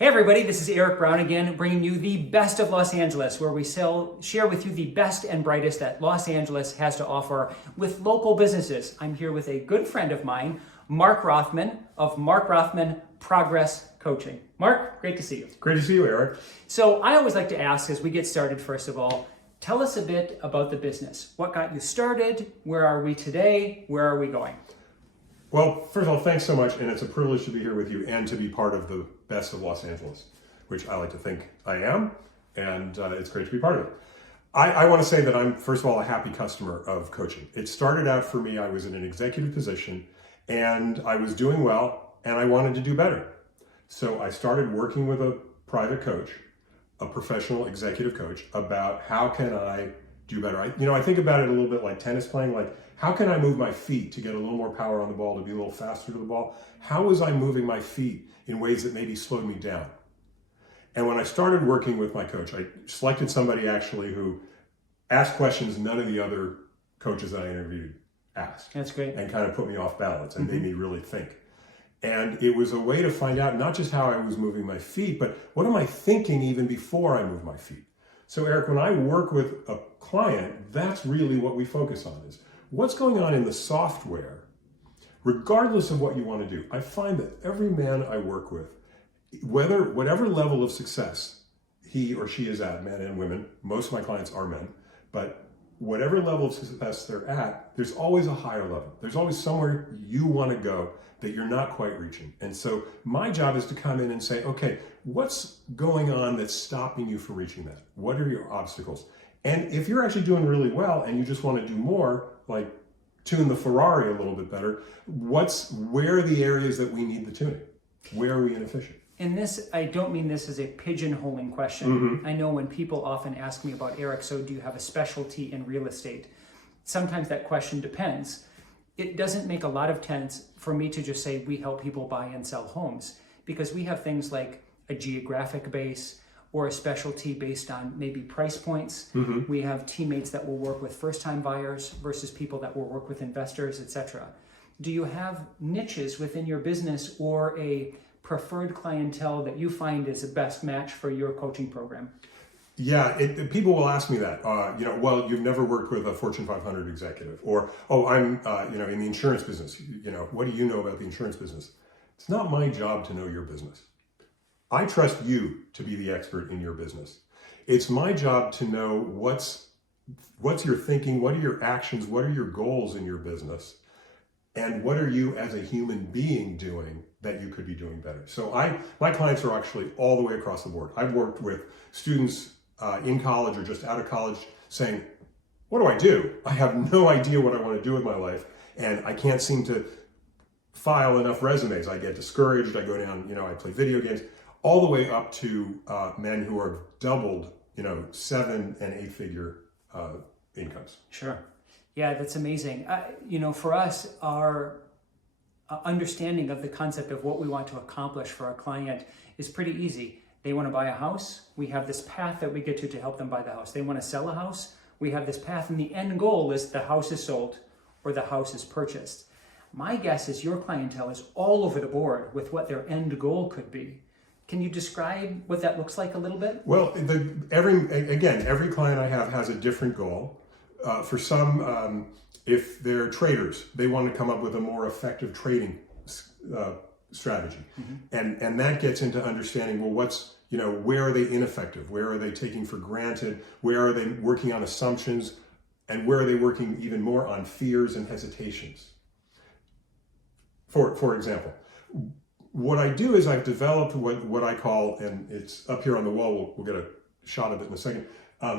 Hey everybody, this is Erik Brown again, bringing you the best of Los Angeles, where we share with you the best and brightest that Los Angeles has to offer with local businesses. I'm here with a good friend of mine, Mark Rothman of Mark Rothman Progress Coaching. Mark, great to see you. Great to see you, Erik. So I always like to ask, as we get started, first of all, tell us a bit about the business. What got you started? Where are we today? Where are we going? Well, first of all, thanks so much, and it's a privilege to be here with you and to be part of the best of Los Angeles, which I like to think I am, and it's great to be part of it. I want to say that I'm, first of all, a happy customer of coaching. It started out for me, I was in an executive position, and I was doing well, and I wanted to do better. So I started working with a private coach, a professional executive coach, about how can I do better. I think about it a little bit like tennis playing, like how can I move my feet to get a little more power on the ball, to be a little faster to the ball? How was I moving my feet in ways that maybe slowed me down? And when I started working with my coach, I selected somebody actually who asked questions none of the other coaches that I interviewed asked. That's great. And kind of put me off balance and made me really think. And it was a way to find out not just how I was moving my feet, but what am I thinking even before I move my feet? So Erik, when I work with a client, that's really what we focus on, is what's going on in the software, regardless of what you want to do. I find that every man I work with, whatever level of success he or she is at, men and women, most of my clients are men, but whatever level of success they're at, there's always a higher level. There's always somewhere you want to go that you're not quite reaching. And so my job is to come in and say, okay, what's going on that's stopping you from reaching that? What are your obstacles? And if you're actually doing really well and you just want to do more, like tune the Ferrari a little bit better, where are the areas that we need the tuning? Where are we inefficient? And this, I don't mean this as a pigeonholing question. I know when people often ask me about, Erik, so do you have a specialty in real estate? Sometimes that question depends. It doesn't make a lot of sense for me to just say we help people buy and sell homes, because we have things like a geographic base or a specialty based on maybe price points. We have teammates that will work with first-time buyers versus people that will work with investors, etc. Do you have niches within your business or a preferred clientele that you find is the best match for your coaching program? Yeah, people will ask me that. Well, you've never worked with a Fortune 500 executive, or I'm, in the insurance business. What do you know about the insurance business? It's not my job to know your business. I trust you to be the expert in your business. It's my job to know what's your thinking, what are your actions, what are your goals in your business, and what are you as a human being doing that you could be doing better. So my clients are actually all the way across the board. I've worked with students in college or just out of college saying, what do I do? I have no idea what I want to do with my life, and I can't seem to file enough resumes. I get discouraged. I go down, I play video games, all the way up to men who are doubled, 7 and 8 figure incomes. Sure. Yeah, that's amazing. For us, our understanding of the concept of what we want to accomplish for our client is pretty easy. They want to buy a house. We have this path that we get to help them buy the house. They want to sell a house. We have this path, and the end goal is the house is sold or the house is purchased. My guess is your clientele is all over the board with what their end goal could be. Can you describe what that looks like a little bit? Well, every client I have has a different goal. For some, if they're traders, they want to come up with a more effective trading strategy. And that gets into understanding, well, where are they ineffective? Where are they taking for granted? Where are they working on assumptions? And where are they working even more on fears and hesitations? For example, what I do is I've developed what I call, and it's up here on the wall, we'll get a shot of it in a second,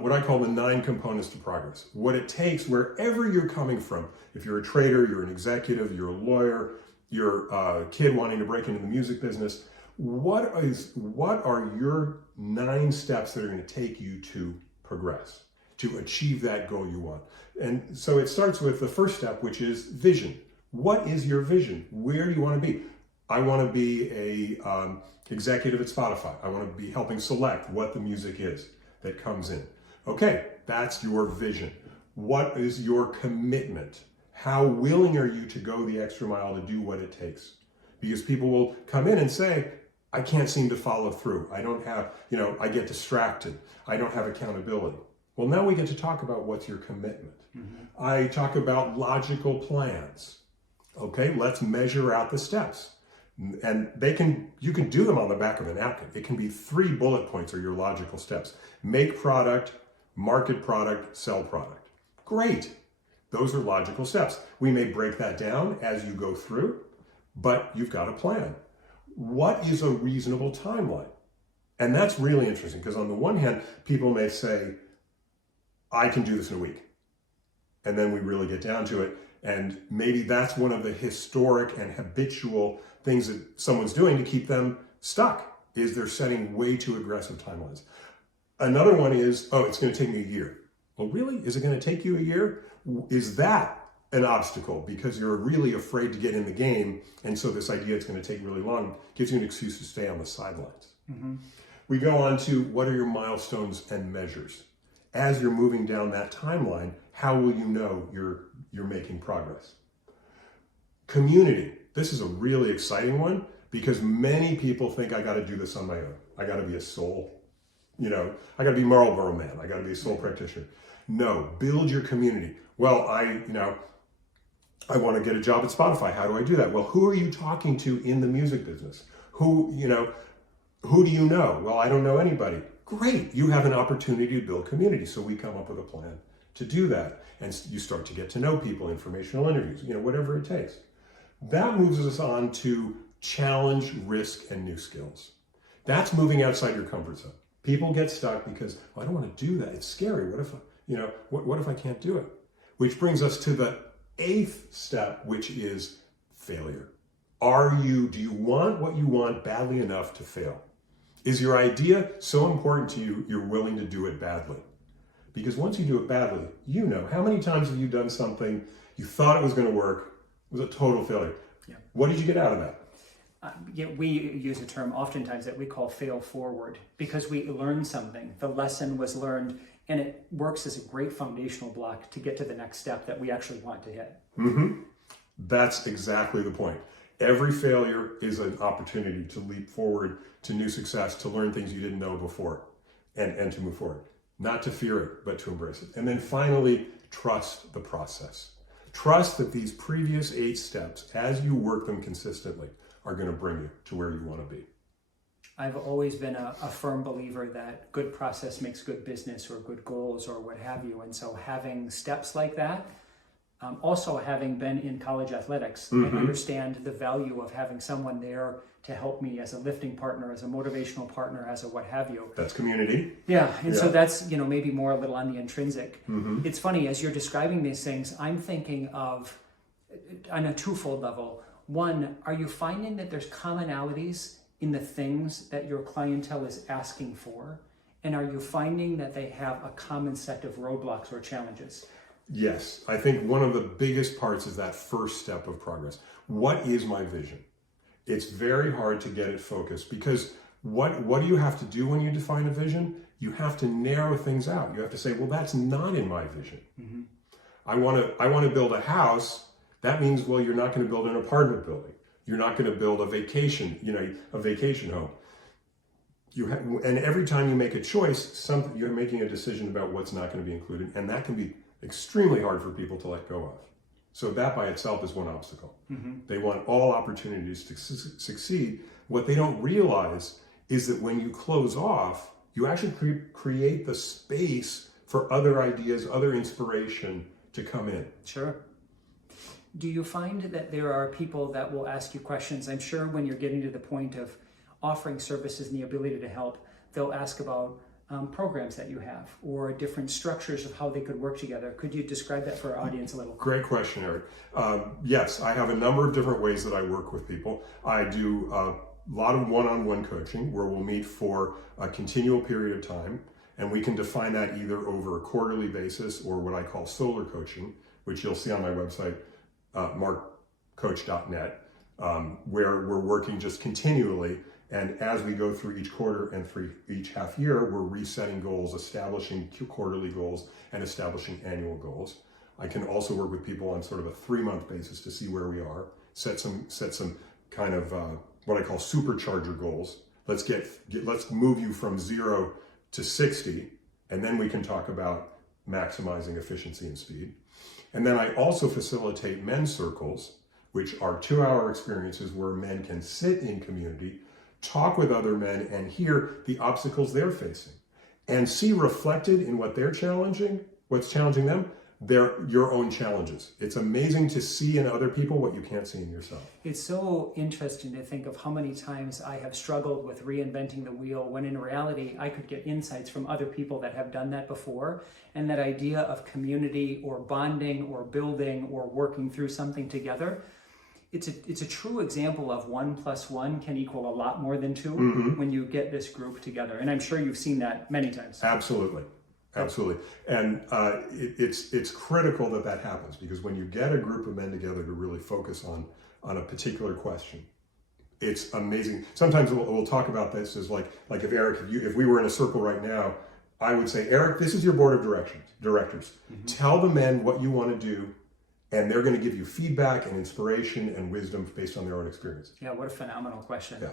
what I call the 9 components to progress. What it takes, wherever you're coming from, if you're a trader, you're an executive, you're a lawyer, you're a kid wanting to break into the music business, what are your 9 steps that are going to take you to progress, to achieve that goal you want? And so it starts with the first step, which is vision. What is your vision? Where do you want to be? I want to be a executive at Spotify. I want to be helping select what the music is that comes in. Okay, that's your vision. What is your commitment? How willing are you to go the extra mile to do what it takes? Because people will come in and say, I can't seem to follow through. I don't have, I get distracted. I don't have accountability. Well, now we get to talk about what's your commitment. I talk about logical plans. Okay, let's measure out the steps. And you can do them on the back of a napkin. It can be 3 bullet points are your logical steps. Make product, market product, sell product. Great. Those are logical steps. We may break that down as you go through, but you've got a plan. What is a reasonable timeline? And that's really interesting because on the one hand, people may say, I can do this in a week. And then we really get down to it. And maybe that's one of the historic and habitual things that someone's doing to keep them stuck, is they're setting way too aggressive timelines. Another one is, it's going to take me a year. Well, really? Is it going to take you a year? Is that an obstacle because you're really afraid to get in the game? And so this idea it's going to take really long gives you an excuse to stay on the sidelines. We go on to what are your milestones and measures? As you're moving down that timeline, how will you know you're making progress? Community. This is a really exciting one because many people think I got to do this on my own. I got to be a soul, I got to be Marlboro man. I got to be a sole practitioner. No, build your community. Well, I want to get a job at Spotify. How do I do that? Well, who are you talking to in the music business? Who do you know? Well, I don't know anybody. Great. You have an opportunity to build community. So we come up with a plan to do that. And you start to get to know people, informational interviews, whatever it takes. That moves us on to challenge, risk, and new skills. That's moving outside your comfort zone. People get stuck because, I don't want to do that. It's scary. What if, what if I can't do it? Which brings us to the 8th step, which is failure. Do you want what you want badly enough to fail? Is your idea so important to you, you're willing to do it badly? Because once you do it badly, how many times have you done something you thought it was going to work, it was a total failure. Yeah. What did you get out of that? We use a term oftentimes that we call fail forward because we learned something. The lesson was learned and it works as a great foundational block to get to the next step that we actually want to hit. That's exactly the point. Every failure is an opportunity to leap forward to new success, to learn things you didn't know before, and to move forward. Not to fear it, but to embrace it. And then finally, trust the process. Trust that these previous 8 steps, as you work them consistently, are going to bring you to where you want to be. I've always been a firm believer that good process makes good business or good goals or what have you. And so having steps like that, also having been in college athletics, I understand the value of having someone there to help me as a lifting partner, as a motivational partner, as a what have you. That's community. Yeah, and so that's, maybe more a little on the intrinsic. It's funny, as you're describing these things, I'm thinking of, on a twofold level. One, are you finding that there's commonalities in the things that your clientele is asking for? And are you finding that they have a common set of roadblocks or challenges? Yes, I think one of the biggest parts is that first step of progress. What is my vision? It's very hard to get it focused because what do you have to do when you define a vision? You have to narrow things out. You have to say, well, that's not in my vision. I want to build a house. That means, well, you're not going to build an apartment building. You're not going to build a vacation home. And every time you make a choice, you're making a decision about what's not going to be included, and that can be extremely hard for people to let go of. So that by itself is one obstacle. They want all opportunities to succeed. What they don't realize is that when you close off, you actually create the space for other ideas, other inspiration to come in. Sure. Do you find that there are people that will ask you questions? I'm sure when you're getting to the point of offering services and the ability to help, they'll ask about programs that you have or different structures of how they could work together. Could you describe that for our audience a little? Great question, Erik. Yes, I have a number of different ways that I work with people. I do a lot of one-on-one coaching where we'll meet for a continual period of time, and we can define that either over a quarterly basis or what I call solar coaching, which you'll see on my website, markcoach.net, where we're working just continually. And as we go through each quarter and through each half year, we're resetting goals, establishing quarterly goals, and establishing annual goals. I can also work with people on sort of a 3-month basis to see where we are, set some kind of what I call supercharger goals, let's move you from 0 to 60, and then we can talk about maximizing efficiency and speed. And then I also facilitate men's circles, which are 2-hour experiences where men can sit in community, talk with other men, and hear the obstacles they're facing, and see reflected in what's challenging them, your own challenges. It's amazing to see in other people what you can't see in yourself. It's so interesting to think of how many times I have struggled with reinventing the wheel, when in reality I could get insights from other people that have done that before. And that idea of community or bonding or building or working through something together, it's a true example of 1 + 1 can equal a lot more than 2 when you get this group together. And I'm sure you've seen that many times. Absolutely. And it's critical that happens, because when you get a group of men together to really focus on a particular question, it's amazing. Sometimes we'll talk about this as like if Erik, if we were in a circle right now, I would say, Erik, this is your board of directors. Tell the men what you want to do, and they're going to give you feedback and inspiration and wisdom based on their own experience. Yeah, what a phenomenal question. Yeah.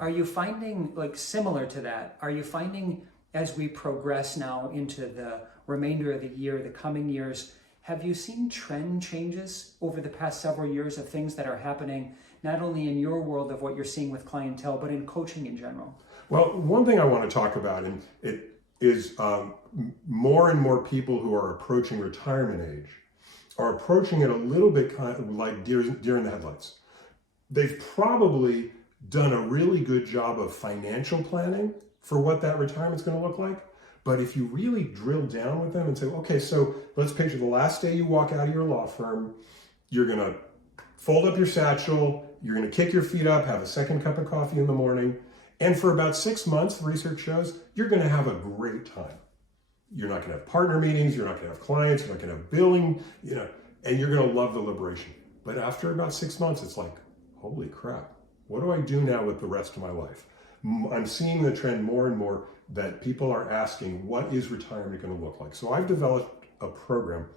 Are you finding, similar to that, are you finding as we progress now into the remainder of the year, the coming years, have you seen trend changes over the past several years of things that are happening, not only in your world of what you're seeing with clientele, but in coaching in general? Well, one thing I want to talk about, and it is more and more people who are approaching retirement age are approaching it a little bit kind of like deer in the headlights. They've probably done a really good job of financial planning for what that retirement's going to look like. But if you really drill down with them and say, okay, so let's picture the last day you walk out of your law firm, you're going to fold up your satchel, you're going to kick your feet up, have a second cup of coffee in the morning, and for about 6 months, the research shows, you're going to have a great time. You're not going to have partner meetings, you're not going to have clients, you're not going to have billing, and you're going to love the liberation. But after about 6 months, it's like, holy crap, what do I do now with the rest of my life? I'm seeing the trend more and more that people are asking, what is retirement going to look like? So I've developed a program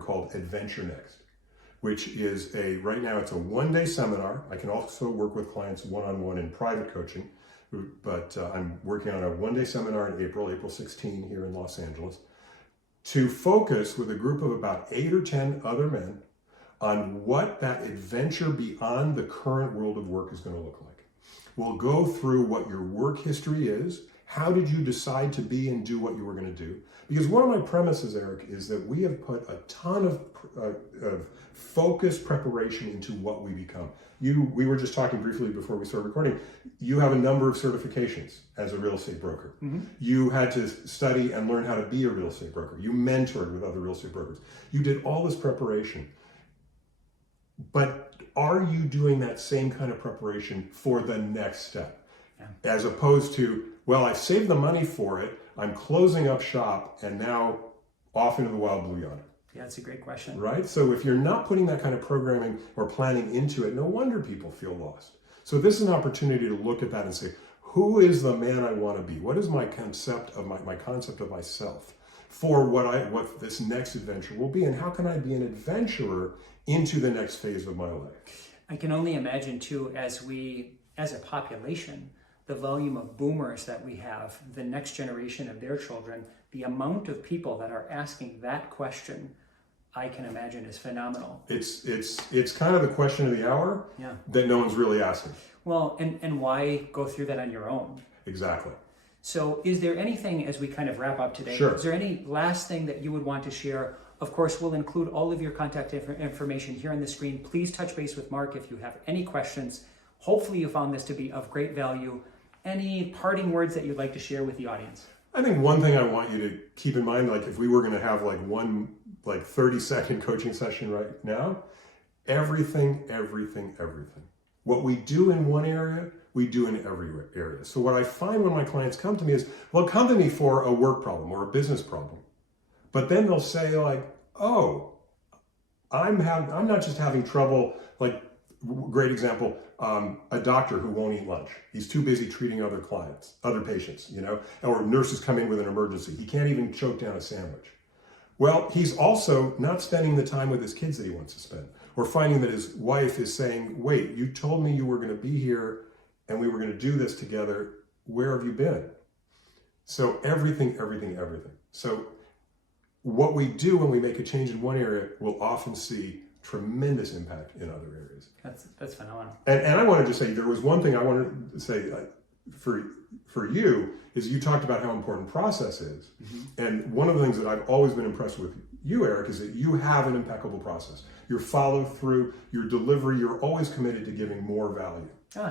called Adventure Next, which is right now it's a 1-day seminar. I can also work with clients one-on-one in private coaching, but I'm working on a 1-day seminar in April 16 here in Los Angeles, to focus with a group of about 8 or 10 other men on what that adventure beyond the current world of work is going to look like. We'll go through what your work history is. How did you decide to be and do what you were going to do? Because one of my premises, Erik, is that we have put a ton of focused preparation into what we become. We were just talking briefly before we started recording. You have a number of certifications as a real estate broker. You had to study and learn how to be a real estate broker. You mentored with other real estate brokers. You did all this preparation. But are you doing that same kind of preparation for the next step? Yeah. As opposed to, well, I've saved the money for it, I'm closing up shop, and now off into the wild blue yonder. Yeah, that's a great question. Right? So if you're not putting that kind of programming or planning into it, no wonder people feel lost. So this is an opportunity to look at that and say, who is the man I want to be? What is my concept of my concept of myself for what this next adventure will be? And how can I be an adventurer into the next phase of my life? I can only imagine too, as a population, the volume of boomers that we have, the next generation of their children, the amount of people that are asking that question, I can imagine is phenomenal. It's kind of the question of the hour that no one's really asking. Well, and why go through that on your own? Exactly. So is there anything, as we kind of wrap up today, Sure. Is there any last thing that you would want to share? Of course, we'll include all of your contact information here on the screen. Please touch base with Mark if you have any questions. Hopefully you found this to be of great value. Any parting words that you'd like to share with the audience? I think one thing I want you to keep in mind, like if we were going to have one 30-second coaching session right now, everything. What we do in one area, we do in every area. So what I find when my clients come to me is, well, come to me for a work problem or a business problem. But then they'll say oh, I'm not just having trouble, great example, a doctor who won't eat lunch. He's too busy treating other patients, or nurses come in with an emergency. He can't even choke down a sandwich. Well, he's also not spending the time with his kids that he wants to spend, or finding that his wife is saying, wait, you told me you were going to be here and we were going to do this together. Where have you been? So everything. So what we do when we make a change in one area, we'll often see tremendous impact in other areas. That's phenomenal. And I wanted to say, there was one thing I wanted to say for you, is you talked about how important process is. And one of the things that I've always been impressed with you, Erik, is that you have an impeccable process. Your follow through, your delivery, you're always committed to giving more value.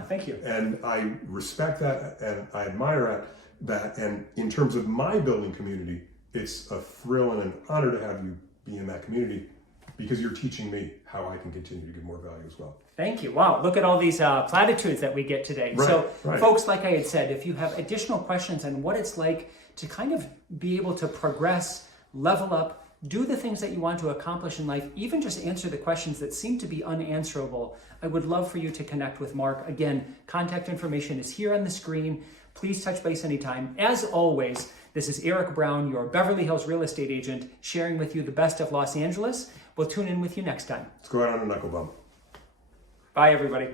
Thank you. And I respect that, and I admire that. And in terms of my building community, it's a thrill and an honor to have you be in that community, because you're teaching me how I can continue to give more value as well. Thank you. Wow, look at all these platitudes that we get today. Right, Folks, like I had said, if you have additional questions on what it's like to kind of be able to progress, level up, do the things that you want to accomplish in life, even just answer the questions that seem to be unanswerable, I would love for you to connect with Mark. Again, contact information is here on the screen. Please touch base anytime. As always, this is Erik Brown, your Beverly Hills real estate agent, sharing with you the best of Los Angeles. We'll tune in with you next time. Let's go out on a knuckle bump. Bye, everybody.